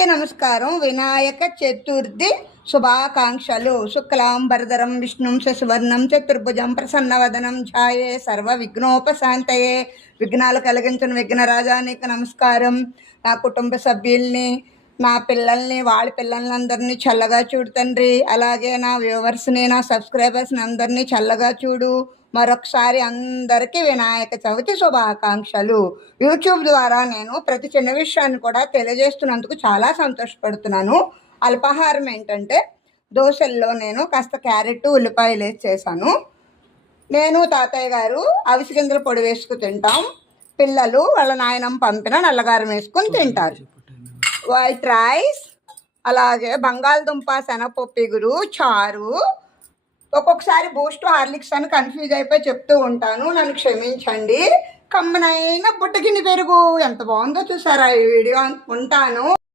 అందరికీ నమస్కారం. వినాయక చతుర్థి శుభాకాంక్షలు. శుక్లాంబరధరం విష్ణుం శశివర్ణం చతుర్భుజం ప్రసన్నవదనం ఛాయే సర్వ విఘ్నోపశాంతయే. విఘ్నాలు కలిగించిన విఘ్నరాజా నీకు నమస్కారం. నా కుటుంబ సభ్యుల్ని, నా పిల్లల్ని, వాళ్ళ పిల్లల్ని అందరినీ చల్లగా చూడు తండ్రి. అలాగే నా వ్యూవర్స్ని, నా సబ్స్క్రైబర్స్ని అందరినీ చల్లగా చూడు. మరొకసారి అందరికీ వినాయక చవితి శుభాకాంక్షలు. యూట్యూబ్ ద్వారా నేను ప్రతి చిన్న విషయాన్ని కూడా తెలియజేస్తున్నందుకు చాలా సంతోషపడుతున్నాను. అల్పాహారం ఏంటంటే దోశల్లో నేను కాస్త క్యారెట్ ఉల్లిపాయలు వేసి చేశాను. నేను తాతయ్య గారు అవిసె గింజల పొడి వేసుకు తింటాం. పిల్లలు వాళ్ళ నాయనమ్మ పంపిన నల్లగారం వేసుకుని తింటారు. వైట్ రైస్, అలాగే బంగాళదుంప శనగపప్పు ఇగురు, చారు. ఒక్కొక్కసారి బూస్ట్ హార్లిక్స్ అని కన్ఫ్యూజ్ అయిపోయి చెప్తూ ఉంటాను, నన్ను క్షమించండి. కమ్మనైన బుట్టగిన్ని పెరుగు ఎంత బాగుందో చూసారా ఈ వీడియో అనుకుంటాను.